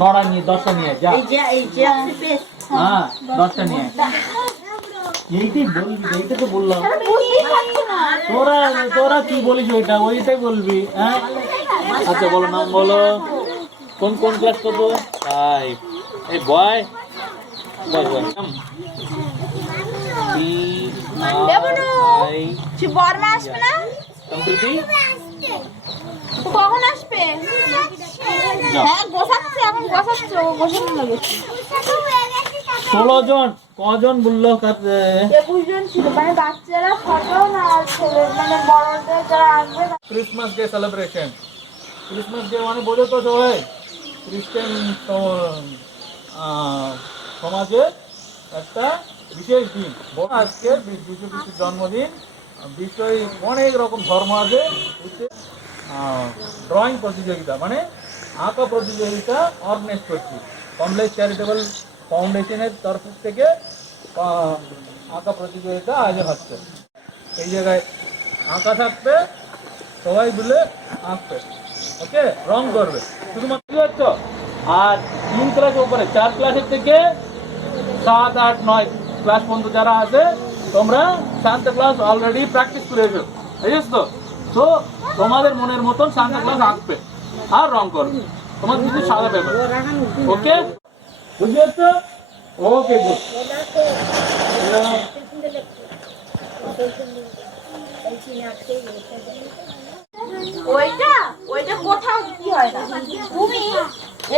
নড়া নিয়ে 10টা নিয়ে যা। হ্যাঁ 10টা নিয়ে এইটাই বলবি, এইটা তো বললাম। তোরা তোরা কি বলিস ওইটা ওইটাই বলবি। হ্যাঁ আচ্ছা বলো, নাম বলো। কোন কোন ক্লাস করবো? ফাইভ। এই বয় বয় বয় বর্মা আসবে না? কখন আসবে? হ্যাঁ গোছাচ্ছে, এখন গোছাচ্ছে, ও গোছানো লেগেছে। 16 জন। কজন বললো? 21 জন ছিল, মানে বাচ্চারা 6 জন আর ছেলে মানে বড়দের যারা আসবে। Christmas day celebration. Christmas day মানে বোঝো তো সবাই, খ্রিস্টান সমাজে একটা বিশেষ দিন। আজকে যীশু খ্রিস্টের জন্মদিন। বিষয় অনেক রকম ধর্ম আছে। ড্রয়িং প্রতিযোগিতা মানে আঁকা প্রতিযোগিতা অর্গানাইজ করছি কমলেশ চ্যারিটেবল ফাউন্ডেশনের তরফ থেকে। আঁকা প্রতিযোগিতা আয়োজন হচ্ছে। এই জায়গায় আঁকা থাকবে, সবাই মিলে আঁকবে, ওকে, রং করবে শুধুমাত্র হচ্ছে। আর 3 ক্লাসের উপরে 4 ক্লাসের থেকে 7, 8, 9 ক্লাস পর্যন্ত যারা আছে, তোমরা সান্তা ক্লাস অলরেডি প্র্যাকটিস করেছো, বুঝেছ তো? তো তোমাদের মনের মতন সান্তা ক্লাস আঁকবে আর রং করবে। তোমার কিছু সাদা পেপার, ওকে, বুঝতে পারছো? Okay good. ওইটা ওইটা কোথাও কি হয় না, তুমি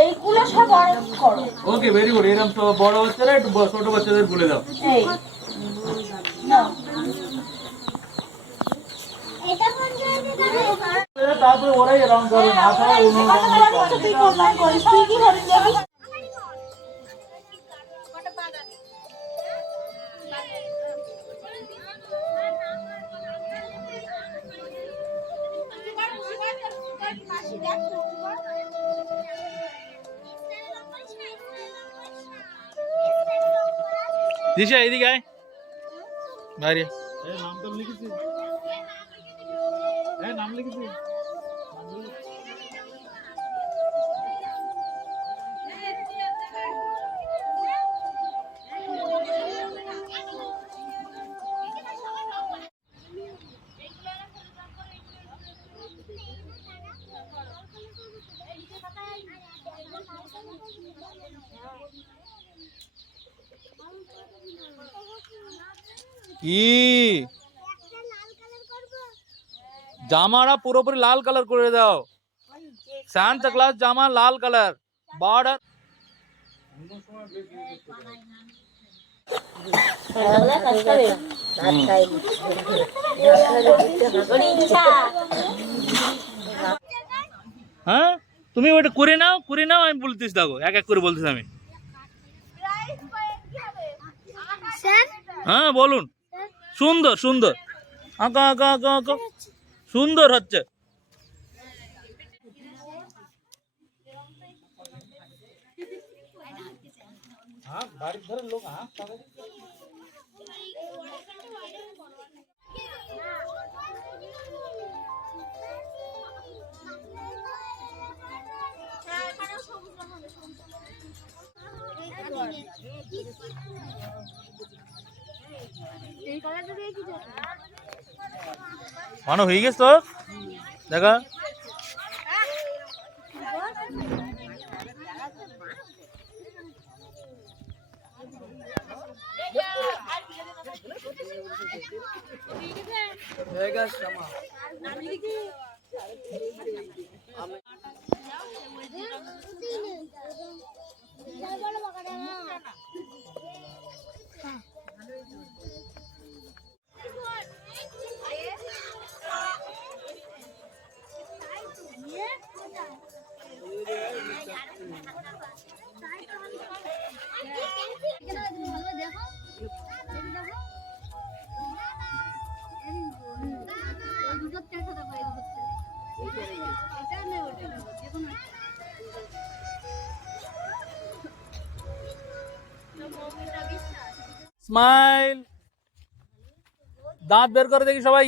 এইগুলো সব অর্ডার করো। Okay very good. এরকম তো বড় বাচ্চারা একটু ছোট বাচ্চাদের বলে দাও। এই নাও। তারপরে ওরাই রং করবে, না ছাড়া অন্য তুই কোথায় করিস? তুই কি করে যাবি? দিশা এদিকে আয় বাইরে। নাম তো লিখেছি, নাম লিখেছি। কি জামাটা পুরোপুরি লাল কালার করে দাও। সান্তা ক্লাস জামা লাল কালার, বর্ডার। হ্যাঁ তুমি ওটা করে নাও, করে নাও, আমি বলতেছি, দেখো এক এক করে বলতেছি আমি। হ্যাঁ বলুন। সুন্দর সুন্দর আঁকা আঁকা আঁকা আঁকা, সুন্দর হচ্ছে। বাড়ির ঘরের লোক মানো হয়ে গেছে তো দেখা। স্মাইল, দাঁত বের করে দেখি সবাই।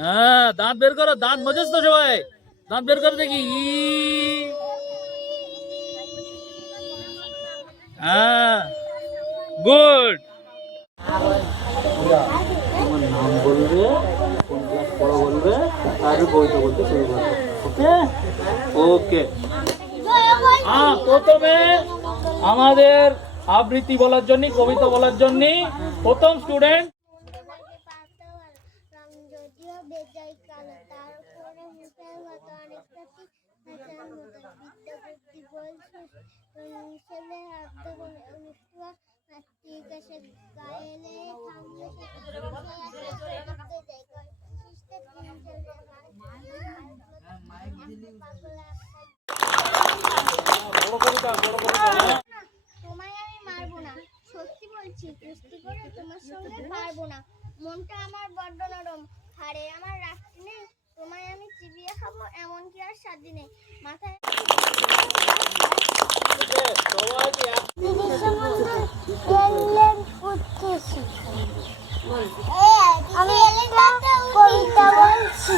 হ্যাঁ, দাঁত বের করো, দাঁত মজেস তো সবাই, দাঁত বের করে দেখি। হ্যাঁ, গুড। তোমার নাম বলবে, কোন ক্লাস পড়ো বলবে, তারপরে বইটা বলতে শুরু করবে। ওকে ওকে। প্রথমে আমাদের আবৃত্তি বলার জন্য, কবিতা বলার জন্য প্রথম স্টুডেন্ট তোমায় আমি মারবো না, সত্যি বলছি, কুস্তি করে তোমার সঙ্গে পারবো না। মনটা আমার বড্ড নরম, হাড়ে আমার রাখতে নেই। তোমায় আমি চিবিয়ে খাবো, এমন কি আর সাধ্য নেই। মাথায় আমি কবিতা বলছি।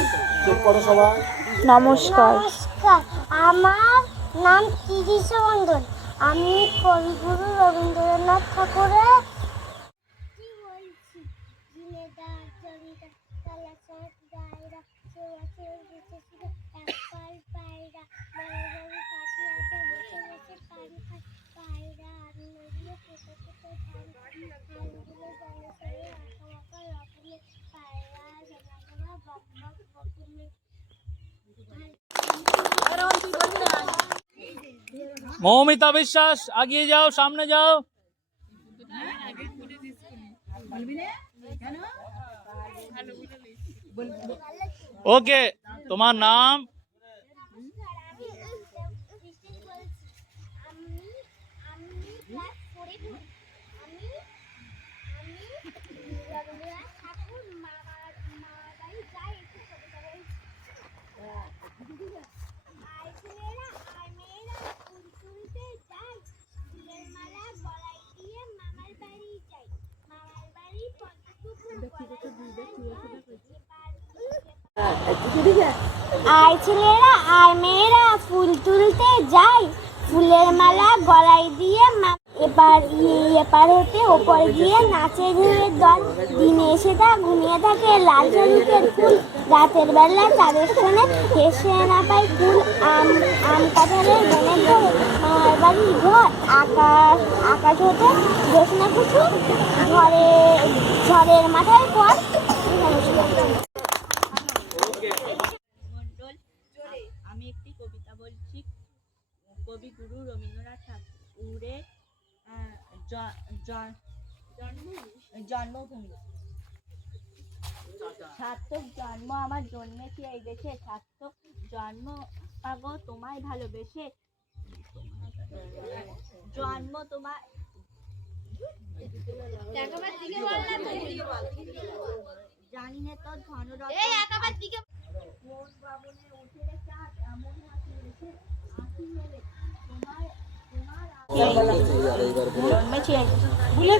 নমস্কার। নমস্কার, আমার নাম তিরিশা মণ্ডল। আমি কবিগুরু রবীন্দ্রনাথ ঠাকুরের কি বলছি। জিনেদার জমিদার কালাচাঁদ গায়রা চৌয়াচের বসে ছিল একপাল পায়রা। বড় বড় পাখি আছে বসে বসে পান খায়। পায়রা আর নদীও ছোট ছোট ধান, ধানগুলো জলে চলে আঁকা বাঁকা রকমের। পায়রা জমা জমা বক বক বকুমের। মৌমিতা বিশ্বাস, আগিয়ে যাও, সামনে যাও। ওকে, তোমার নাম? আয় ছেলেরা আয় মেয়েরা ফুল তুলতে যাই, ফুলের মালা গলায় দিয়ে এবার এপার হতে ওপর গিয়ে নাচে ঢেউয়ের দল। দিনে এসে তা ঘুমিয়ে থাকে লাল ঝাড়ুকের ফুল, রাতের বেলা চাঁদের সনে হেসে না পাই ফুল। আম কাঁঠালের বনে ঘরে মামার বাড়ির ঘর, আকাশ আকাশ হতে জ্যোৎস্না কুসুম, ঝড়ের মাথার পর। আমি একটি কবিতা বলছি। কবিগুরু রবীন্দ্রনাথ ঠাকুরের জন্মভূমি। সার্থক জন্ম আমার জন্মেছে এই দেশে, সার্থক জন্ম পাবো তোমায় ভালোবেসে। জন্ম তোমার জানি না তোর ধনরত্ন কোন বাবনে উঠে রে চাঁদ, এমন হাসি এসে আঁখি মেলে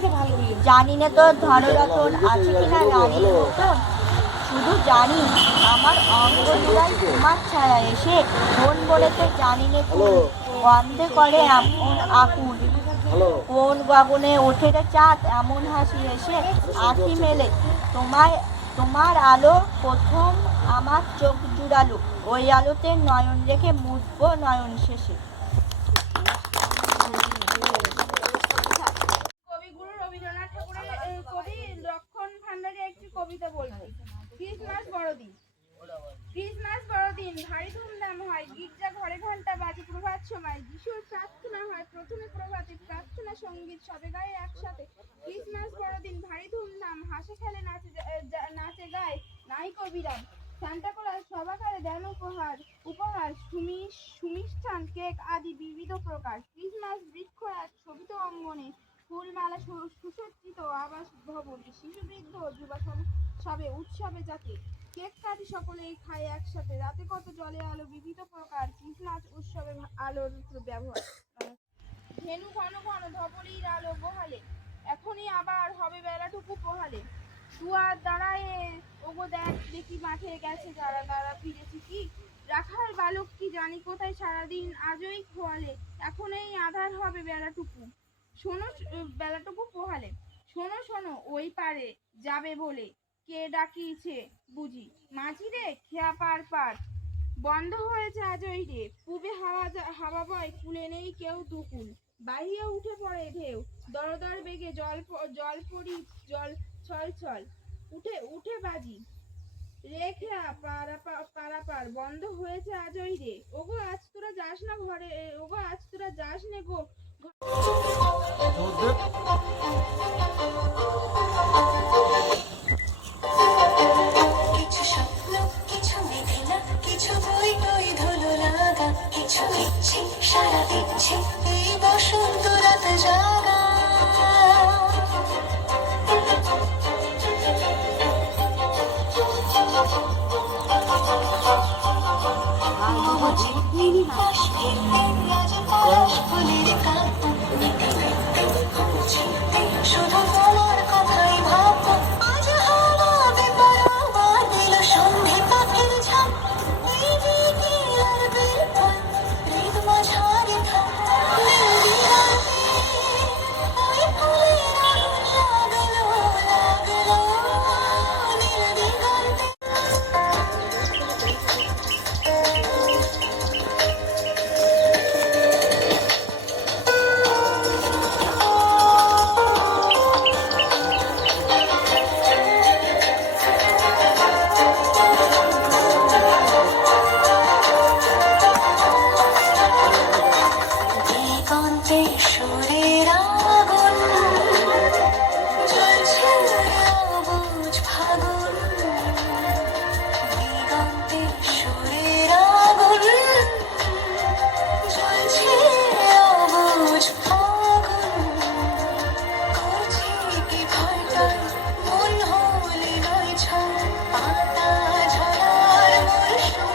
তোমার জানি না তোর ধনরতন আছে কিনা রানীর মতন, শুধু জানি আমার অঙ্গ জোড়ায় তোমার ছায়া এসে মন বলেতে জানি না গন্ধে করে এমন আকুল। কোন বাবনে ওঠে রে চাঁদ, এমন হাসি এসে আঁখি মেলে তোমার আলো প্রথম আমার চোখ জুড়ালো, ওই আলোতে নয়ন রেখে মুছবো নয়ন শেষে। কবিগুরু রবীন্দ্রনাথ ঠাকুরের কবি লক্ষণ ভান্ডারী একটি কবিতা বলছি। ক্রিসমাস বড়দিন। ক্রিসমাস বড়দিন ভারী ধুমধাম হয়, গির্জা ঘরে ঘন্টা বাজে প্রভাত সময়। যিশুর প্রার্থনা হয় প্রথমে প্রভাতে, প্রার্থনা সঙ্গীত সবে গায়ে একসাথে। ক্রিসমাস বড়দিন ভারী ধুমধাম, হাসে খেলে নাচে গায় নাই কবিরাম। সান্টা ক্লজ সবাকারে দেন উপহার সুমিষ্টান কেক আদি বিবিধ প্রকার। ক্রিসমাস বৃক্ষ এক শোভিত অঙ্গনে, ফুলমালা সুসজ্জিত আবাস ভবন। শিশু বৃদ্ধ যুবা সবে উৎসবে যাতে, কেক কাটি সকলেই খায় একসাথে। রাতে কত জলে আলো বিবিধ প্রকার, ক্রিসমাস উৎসবে আলোর ব্যবহার। ধেনু ঘন ঘন ধবলির আলো বহালে, এখনই আবার হবে বেলাটুকু পোহালে। দুয়ার দাঁড়ায় ওগো দেখ দেখি মাঠে গেছে যারা তারা ফিরেছে কি রাখার বালক কি জানি কোথায় সারাদিন আজই খোয়ালে এখন এই আধার হবে বেলাটুকু পোহালে শোনো শোনো ওই পারে যাবে বলে কে ডাকিয়েছে বুঝি মাঝি রে খেয়া পার পার বন্ধ হয়েছে আজই রে পূবে হাওয়া বয় কুলে নেই কেউ দুকুল বাহিয়ে উঠে পড়ে ঢেউ দরদর বেগে জল পড়ি জল ছল ছল উঠে উঠে বাজি রেখে পারাপার বন্ধ হয়েছে আজই রে ওগো আজ তোরা যাস না ঘরে ওগো আজ তোরা যাস নে গো কিছু স্বপ্ন কিছু মেঘনা কিছু বই টই ধুলো লাগা কিছু ইচ্ছে সারা দিচ্ছে এই বসন্ত রাত জাগা ফুলের কাপ শুধু তোমার কথাই ভাববো আজ হাওয়া বেপরোয়া দিল সন্ধে পাখির ঝাঁক এই বিকেল বের হৃদ মাঝারে থাক ওই ফুলের আগুন লাগলো নীল দিগন্তে দিগন্তে সুরের আগুন জ্বলছে অবুঝ ফাগুন দিগন্তে সুরের আগুন জ্বলছে অবুঝ ফাগুন করছে কি ভয়টাই মন হলে নয় ছয় পাতা ঝরার মরশুম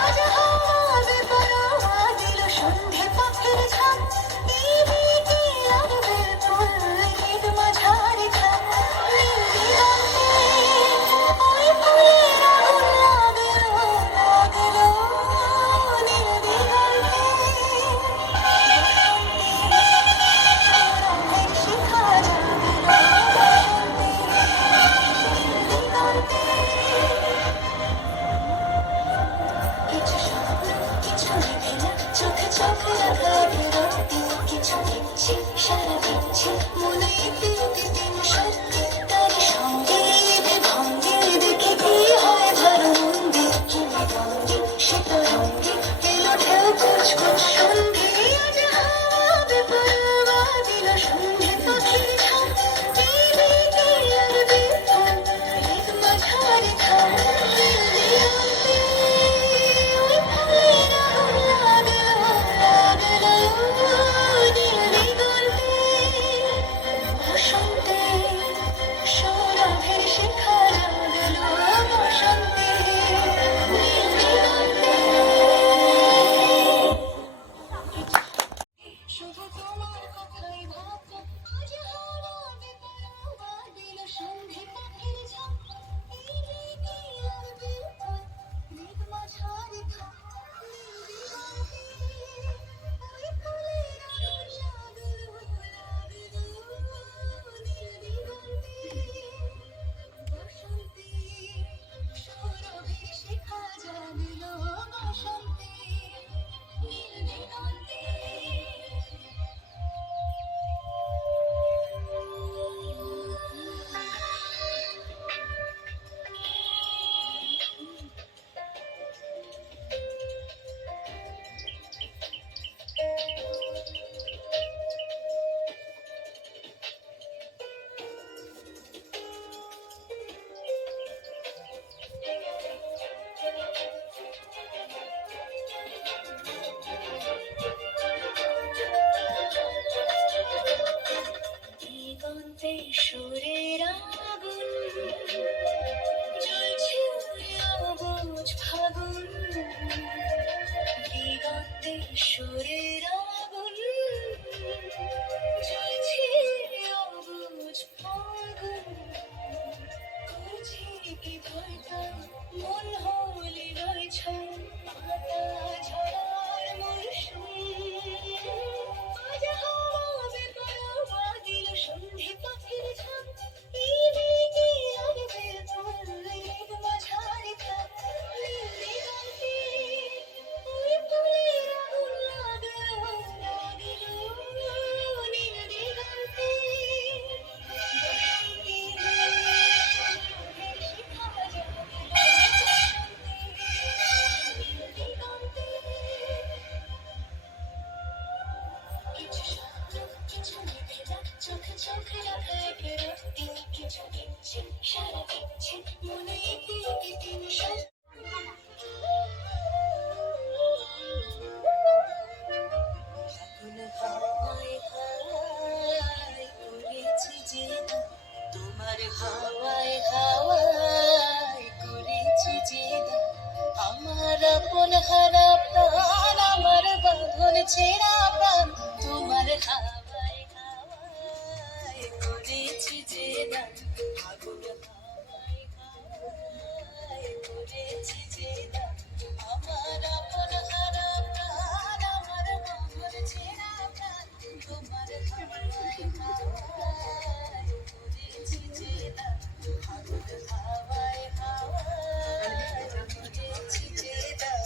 আজ হাওয়া বেপরোয়া দিল সন্ধে পাখির ঝাঁক এই বিকেল আর বেলফুল হৃদ মাঝারে থাক নীল দিগন্তে ওই ফুলের আগুন লাগলো নীল দিগন্তে শিখা জাগলো বসন্তে কিছু স্বপ্ন কিছু মেঘনা চোখে চোখ রাখায় বিরক্তি কিছু দেখছি সারা দিচ্ছি মনে এতে দিন সত্যি তার সঙ্গে এতে ভঙ্গে দেখে কি হয় ভালো মন্দি কি রঙ্গি সে তো রঙ্গি এলো ঢেউ কুচকুচ সন্ধে আজ হাওয়া বেপরোয়া দিল সন্ধে পাখির ঝাঁক এই বিকেল আর বেফল হৃদ মাঝারে থাক নীল দিগন্তে ওই ফুলের আগুন লাগলো নীল দিগন্তে বসন্তে সৌরভের শিখা জাগলো বসন্তে নীল দিগন্তে শুধু তোমার কথাই ভাববো আজ হাওয়া বেপরোয়া দিল সন্ধে পাখির ঝাঁক এই বিকেল আর বেফল হৃদ মাঝারে থাক নীল দিগন্তে ওই ফুলের আগুন লাগলো নীল দিগন্তে বসন্তে সৌরভের শিখা জাগলো বসন্তে নীল দিগন্তে কিছু স্বপ্ন কিছু নিভে না চোখে চোখে রাখা একে রাত্রি কিছু দিচ্ছি সারা দিচ্ছি মনে একে একে দিন আগুন হাওয়ায় হাওয়ায় করেছি যে দান, তোমার হাওয়ায় হাওয়ায় করেছি যে দান, আমার আপন হারা প্রাণ আমার বাঁধন ছেঁড়া প্রাণ তোমার হাওয়ায় হাওয়ায় করেছি যে দান, আগুন হাওয়ায় হাওয়ায় করেছি যে দান, আমার আপন হারা প্রাণ আমার বাঁধন ছেঁড়া প্রাণ তোমার হাওয়ায় হাওয়ায় করেছি যে দান, আগুন হাওয়ায় হাওয়ায় করেছি যে দান।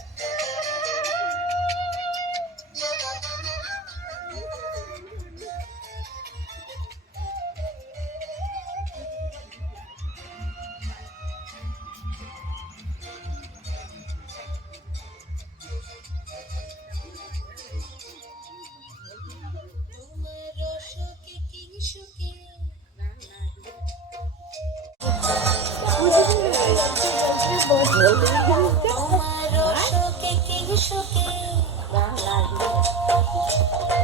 তোমার রসকে কিংসুকে তোমার রসকে কিংসুকে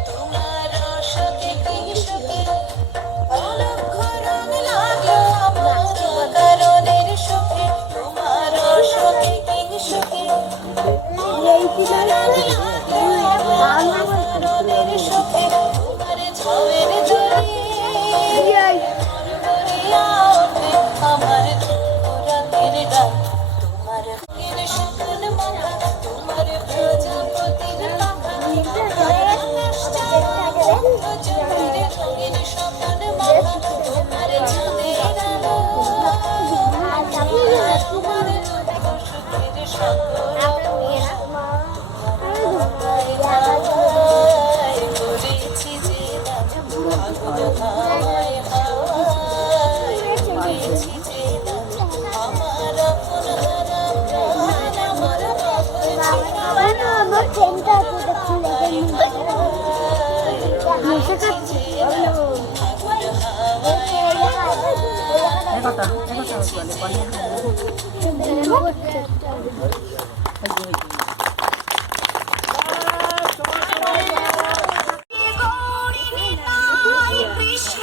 তোমার রসকে কিংসুকে অলক্ষ রং লাগলো আমার কারণের সুখে তোমার রসকে কিংসুকে কারণের সুখে তোমার ছাওয়ের দরে আমার রাতের ডাক তোমার রঙের স্বপ্ন মাখা তোমার প্রজাপতির পাখা জমির রঙের স্বপ্ন মাখা তোমার চাঁদের আলো তোমার সুখের স্বপ্ন করেছি যে দান, আগুন হাওয়ায় হাওয়ায় করেছি যে দান, আমার আপন হারা প্রাণ আমার বাঁধন ছেঁড়া আমার ফ্রেন্ডটা পুরো খুলে করেছি যে দান, আগুন হাওয়ায় কৃষ্ণ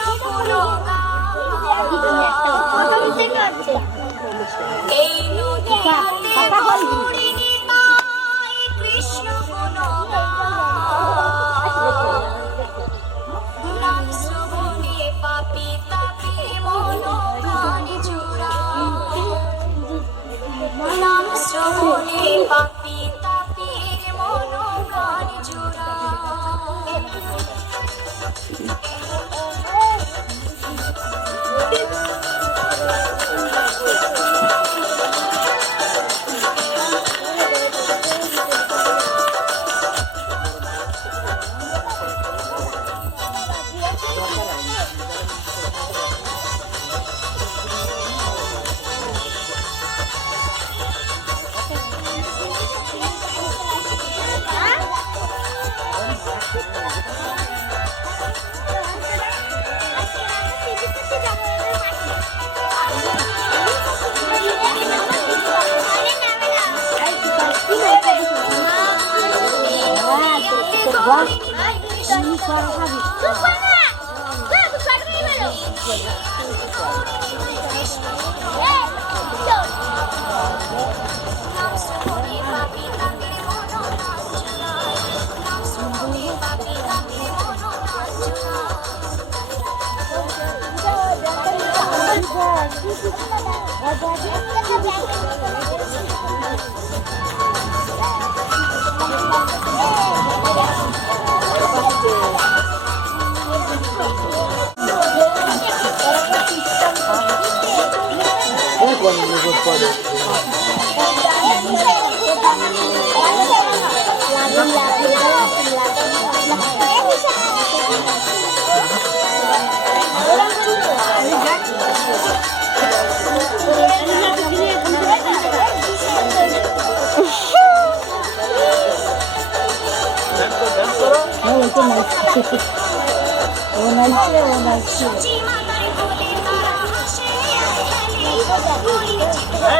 এই নদীতে গৌরিণী মাই কৃষ্ণ নাম শ্রবণে পাপি তাপি মন প্রাণ জুড়া নাম শ্রবণে পাপি তাপি মন প্রাণ জুড়া করো দেখে নাচছে, ও নাচছে, ও নাচছে।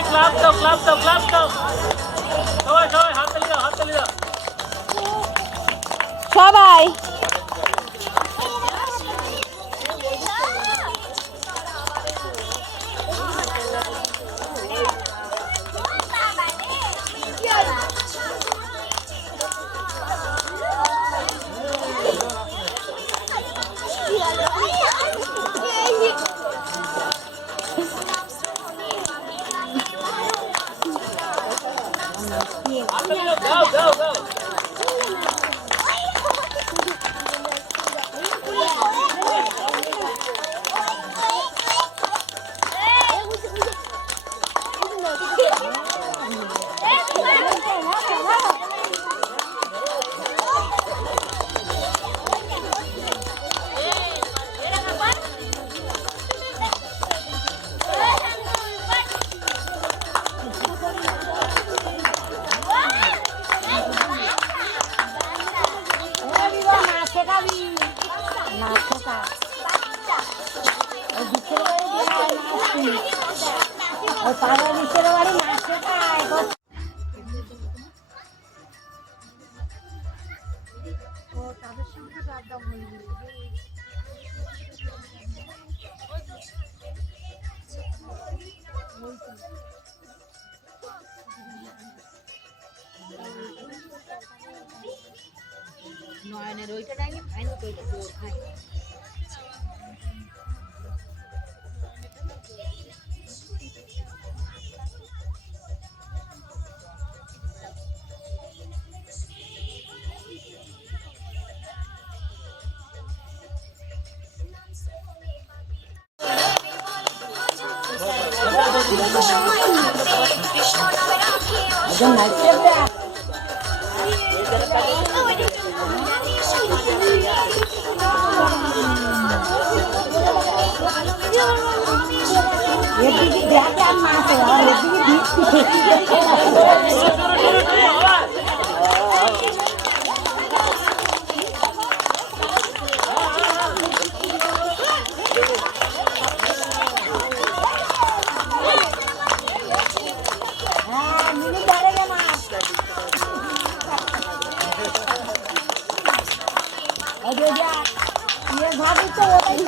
ক্লাপ দাও, ক্লাপ দাও, ক্লাপ দাও, সবাই সবাই হাততালি দাও, হাততালি দাও। সবাই হাততালি দাও, দাও দাও দাও। নয়নের ওইটা ডাইনি ফাইনাল কইটা তো খাই। এদিকে দেখে আর মাছ আর এদিকে মিনি ধরে গে মাছ ওই যে ये भाभी तो होता ही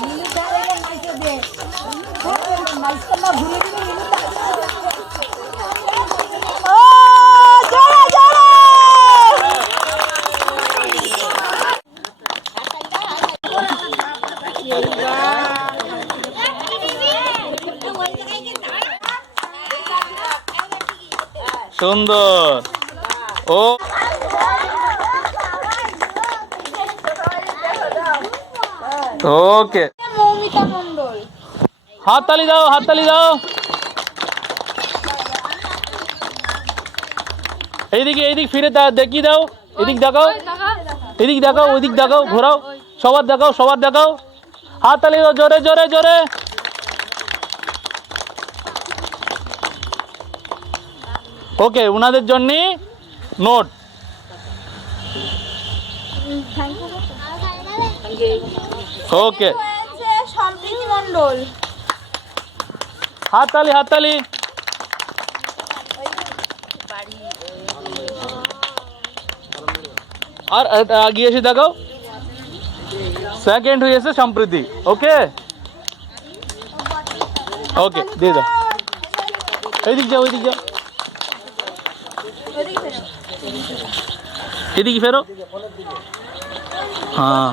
मिनी डाले के नाइट दे नाइट तो ना भूले भी मिनी ओ जोरा जोरा সুন্দর। ও ওকে, মৌমিতা মণ্ডল। হাততালি দাও, হাততালি দাও। এইদিকে এইদিক ফিরে দেখিয়ে দাও, এদিক দেখাও, এদিক দেখাও, ওইদিক দেখাও, ঘোরাও, সবার দেখাও, সবার দেখাও। হাততালি দাও জোরে জোরে জোরে। ওকে, ওনাদের জন্য নোট। ওকে, হয়েছে সম্প্রীতি মণ্ডল। হাততালি হাততালি। আর এগিয়ে এসে দেখাও, সেকেন্ড হয়েছে সম্প্রীতি। ওকে ওকে, দিয়ে দাও। এইদিক যাও, ওইদিক যাও, এদিকে ফেরো। হ্যাঁ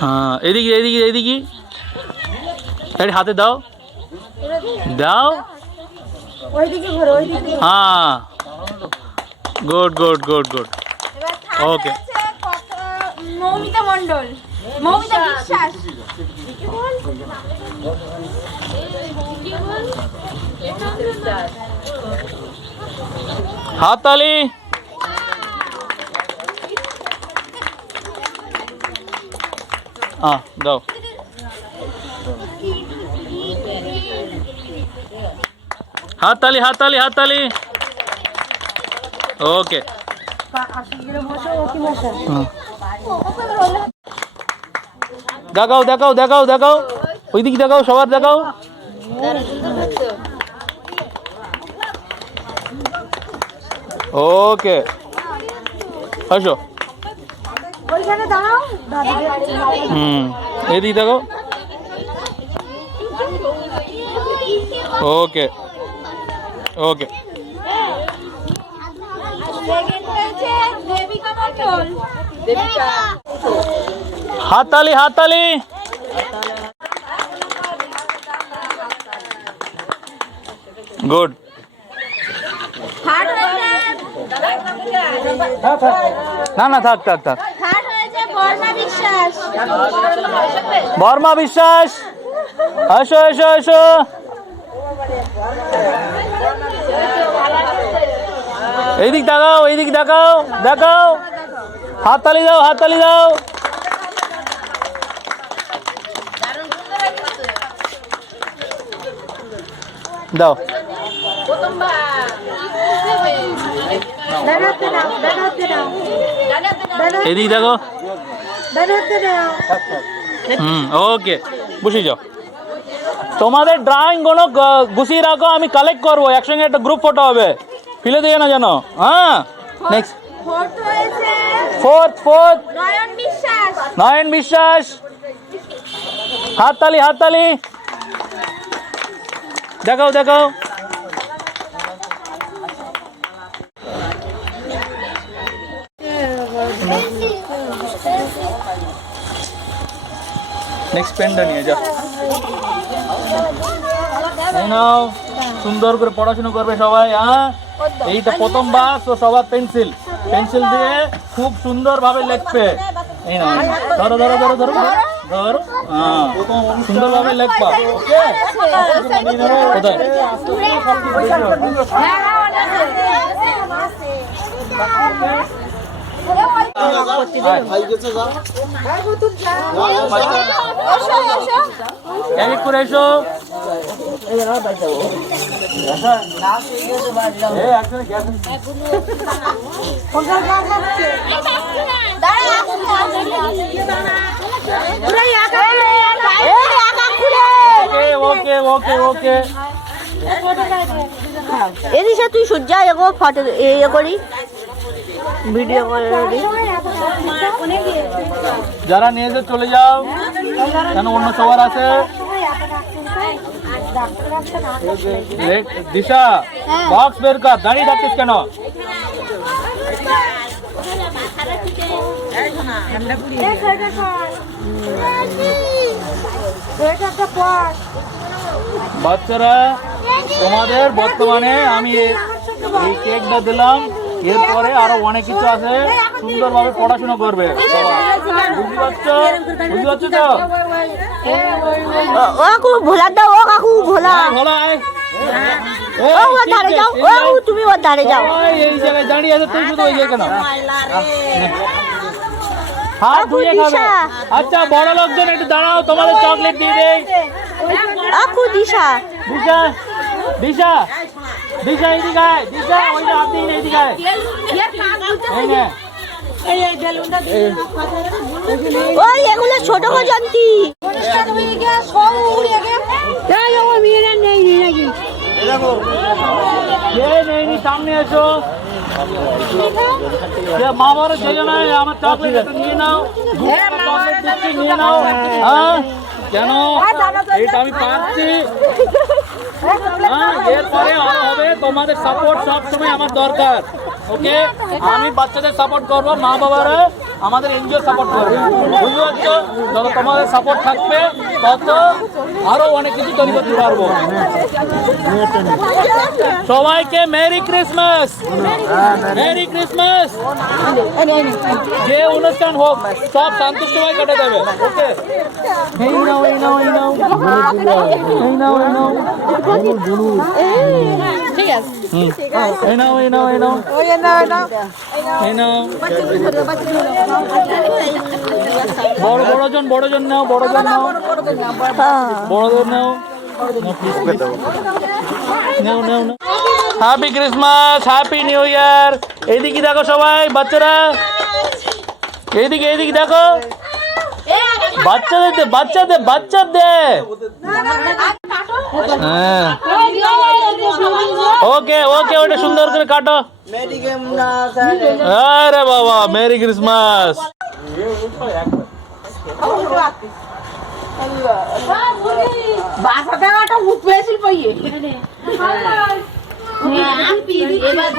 হ্যাঁ, এদিকে এদিকে এদিকে, হাতে দাও দাও। ওইদিকে ঘোরো, ওইদিকে হ্যাঁ, গুড গুড গুড গুড। এবার থার্ড ওকে। হয়েছে মৌমিতা মণ্ডল, মৌমিতা বিশ্বাস। হাততালি। দাও। হাততালি হাততালি হাততালি। ওকে দেখাও দেখাও দেখাও দেখাও, ওইদিক দেখাও, সবার দেখাও। ওকে আসো। এদিক দেখো। ওকে ওকে হাততালি হাততালি। গুড। না না থাক থাক থাক। বর্মা বিশ্বাস এসো এসো এসো। এইদিক দেখাও, এইদিক দেখাও দেখাও, হাততালি দাও হাততালি দাও। দাও এদিক দেখো। ওকে বসে যাও। তোমাদের ড্রয়িং গুলো গুছিয়ে রাখো, আমি কালেক্ট করবো, একসঙ্গে একটা গ্রুপ ফটো হবে, ফেলে দিয়ে না জানো। হ্যাঁ নেক্সট ফোর্থ নয়ন বিশ্বাস। হাততালি হাততালি দেখাও দেখাও। নেক্সট পেনটা নিয়ে যাও। নাও, সুন্দর করে পড়াশোনা করবে সবাই। হ্যাঁ এইটা প্রথম বাস, তো সবার পেন্সিল পেন্সিল দিয়ে খুব সুন্দর ভাবে লিখবে। এই নাও, ধরো ধরো ধরো ধরো ধরো। হ্যাঁ সুন্দর ভাবে লিখবা। ওকে কোথায়? এক করে এসো। ওকে ওকে ওকে। এদিকে তুই সূর্যা এগো ফটো ইয়ে করি, ভিডিও করে। যারা নিয়ে যে চলে যাও, কেন অন্য সবার আছে। দিশা বক্স বের কর, দাঁড়িয়ে থাকছিস কেন? বাচ্চারা তোমাদের বর্তমানে আমি এই কেকটা দিলাম, এরপরে আরো অনেক কিছু আছে, সুন্দরভাবে পড়াশোনা করবে। বুঝতে পারছো? বুঝতে পারছো তো? ও কাকু ভোলা দাও, ও কাকু ভোলা ভোলা ও ওর ধারে যাও, ও তুমি ওর ধারে যাও। এই জায়গায় দাঁড়িয়ে আছে, তুই শুধু ওই জায়গায় কেন? হাত ধুয়ে খাবে। আচ্ছা বড় লোকজন একটু দাঁড়াও, তোমাদের চকলেট দিয়ে দেই। কাকু দিশা দিশা দিশা দিশা এইদিকে আয়, দিশা ওই যে আপনি এইদিকে আয়। এই নে। ওই এগুলো ছোট গজন্তি। কে নেই সামনে এসো। মা বড় যোজনায় আমার চকলেট একটু নিয়ে নাও, চকলেট দিচ্ছি নিয়ে নাও। হ্যাঁ কেন এইটা আমি পাচ্ছি। এরপরে আরো হবে, তোমাদের সাপোর্ট সবসময় আমার দরকার। ওকে আমি বাচ্চাদের সাপোর্ট করবো, মা বাবারা আমাদের এনজিও সাপোর্ট করবে। বুঝতে পারছো? যত তোমাদের সাপোর্ট থাকবে তত আরো অনেক কিছু তৈরি করতে পারবো। সবাইকে মেরি ক্রিসমাস, মেরি ক্রিসমাস। যে অনুষ্ঠান হোক সব শান্তিময় কেটে যাবে। ওকে এই নাও এই নাও এই নাও এই নাও এই নাও। ঠিক আছে এই নাও এই নাও এই নাও এই নাও। বড়জন নাও, বড়জন নাও, বড়দের নাও। নাও নাও নাও। Happy Christmas, happy new year. এইদিকে দেখো সবাই বাচ্চারা, এইদিকে এইদিকে দেখো, বাচ্চাদের দে, বাচ্চাদের বাচ্চাদের। হ্যাঁ ওকে ওকে, ওটা সুন্দর করে কাটো। আরে বাবা, মেরি ক্রিসমাস। বাসা দেওয়াটা উঠবে ছিল পাইয়ে এবার